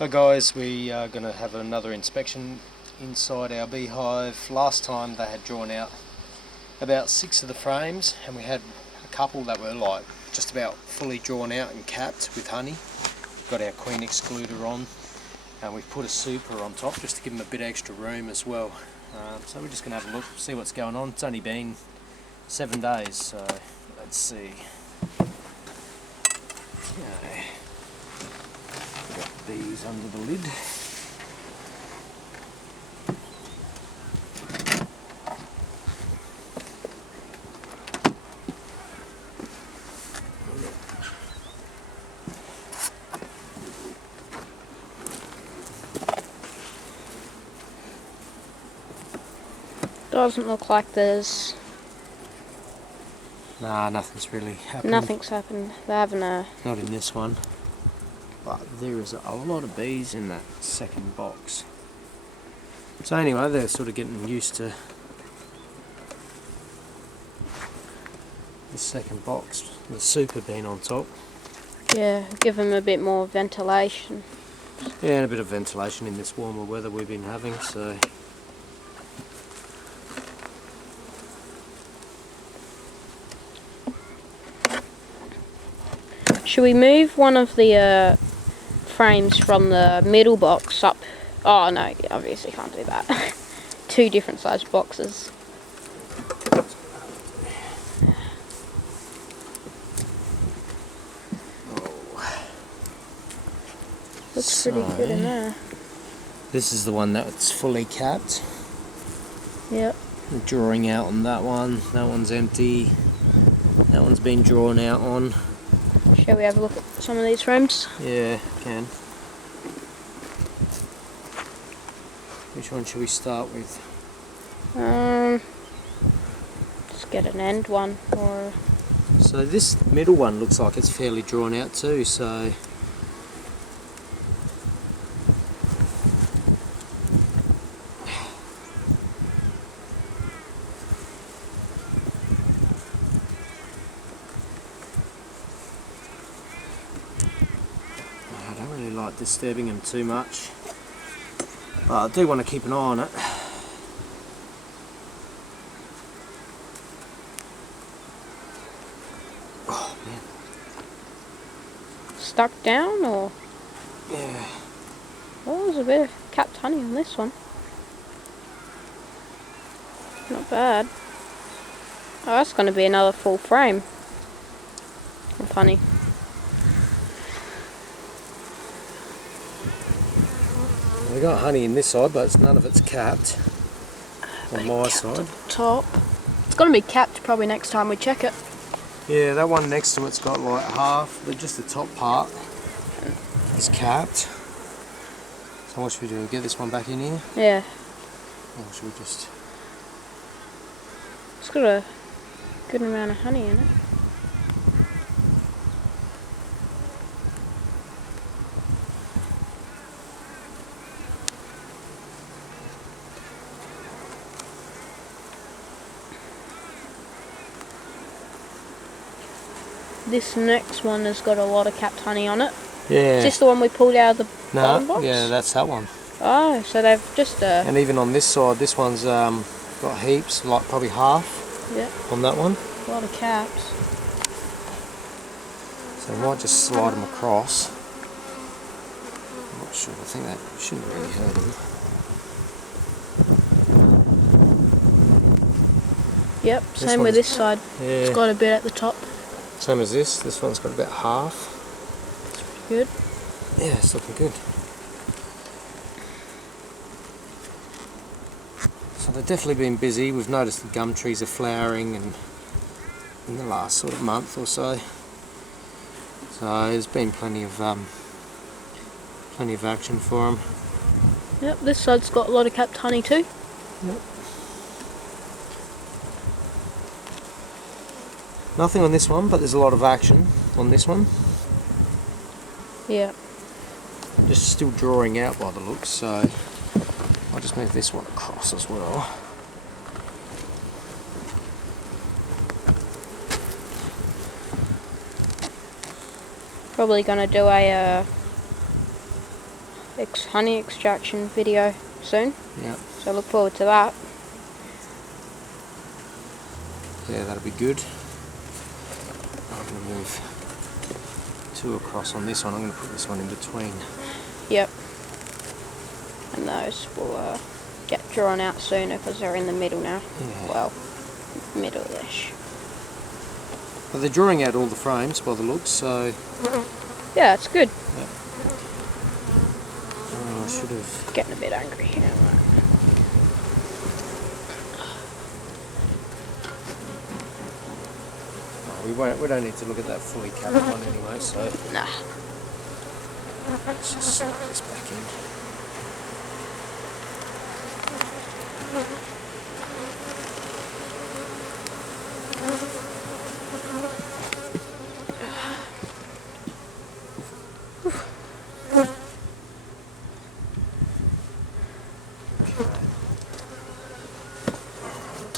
Hi guys, we are going to have another inspection inside our beehive. Last time they had drawn out about 6 of the frames, and we had a couple that were like just about fully drawn out and capped with honey. We've got our queen excluder on, and we've put a super on top just to give them a bit extra room as well. So we're just going to have a look, see what's going on. It's only been 7 days, so let's see. Okay. Got bees under the lid. Doesn't look like there's... Nah, nothing's really happened. Nothing's happened. They haven't Not in this one. But there is a lot of bees in that second box. So anyway, they're sort of getting used to the second box. The super being on top. Yeah, give them a bit more ventilation. Yeah, and a bit of ventilation in this warmer weather we've been having, so... Should we move one of the frames from the middle box up? Oh no, obviously can't do that. 2 different sized boxes. Looks pretty good in there. This is the one that's fully capped. Yep. The drawing out on that one's empty. That one's been drawn out on. Shall we have a look at some of these frames? Yeah, can. Which one should we start with? Just get an end one, or... So this middle one looks like it's fairly drawn out too, so... I don't really like disturbing them too much, but I do want to keep an eye on it. Oh man. Stuck down, or...? Yeah. Oh, there's a bit of capped honey on this one. Not bad. Oh, that's going to be another full frame of honey. We got honey in this side, but none of it's capped on my side. Top. It's going to be capped probably next time we check it. Yeah, that one next to it's got like half, but just the top part is capped. So what should we do? Get this one back in here? Yeah. Or should we just... It's got a good amount of honey in it. This next one has got a lot of capped honey on it. Yeah. Is this the one we pulled out of the bottom box? Yeah, that's that one. Oh, so they've just... And even on this side, this one's got heaps, like probably half on that one. A lot of caps. So we might just slide them across. I'm not sure, I think that shouldn't really hurt them. Yep, same with this side. Yeah. It's got a bit at the top. Same as this one's got about half. It's pretty good. Yeah, it's looking good. So they've definitely been busy. We've noticed the gum trees are flowering and in the last sort of month or so. So there's been plenty of action for them. Yep, this side's got a lot of capped honey too. Yep. Nothing on this one, but there's a lot of action on this one. Yeah. Just still drawing out by the looks, so I'll just move this one across as well. Probably gonna do a honey extraction video soon. Yeah. So look forward to that. Yeah, that'll be good. I'm going to move 2 across on this one. I'm going to put this one in between. Yep. And those will get drawn out sooner because they're in the middle now. Yeah. Well, middle-ish. But they're drawing out all the frames by the looks, so... Yeah, it's good. Yeah. Oh, I should have... Getting a bit angry here. Oh, we don't need to look at that fully capped one anyway, so... Nah. Let's just slide this back in.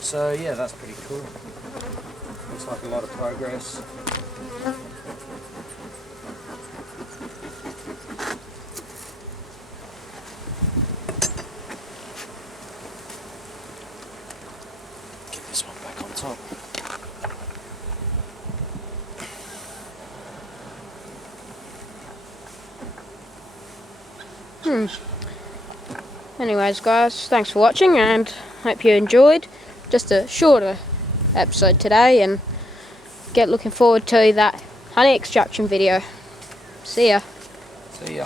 So yeah, that's pretty cool. Looks like a lot of progress. Get this one back on top. Anyways, guys, thanks for watching and hope you enjoyed. Just a shorter episode today, and looking forward to that honey extraction video. See ya. See ya.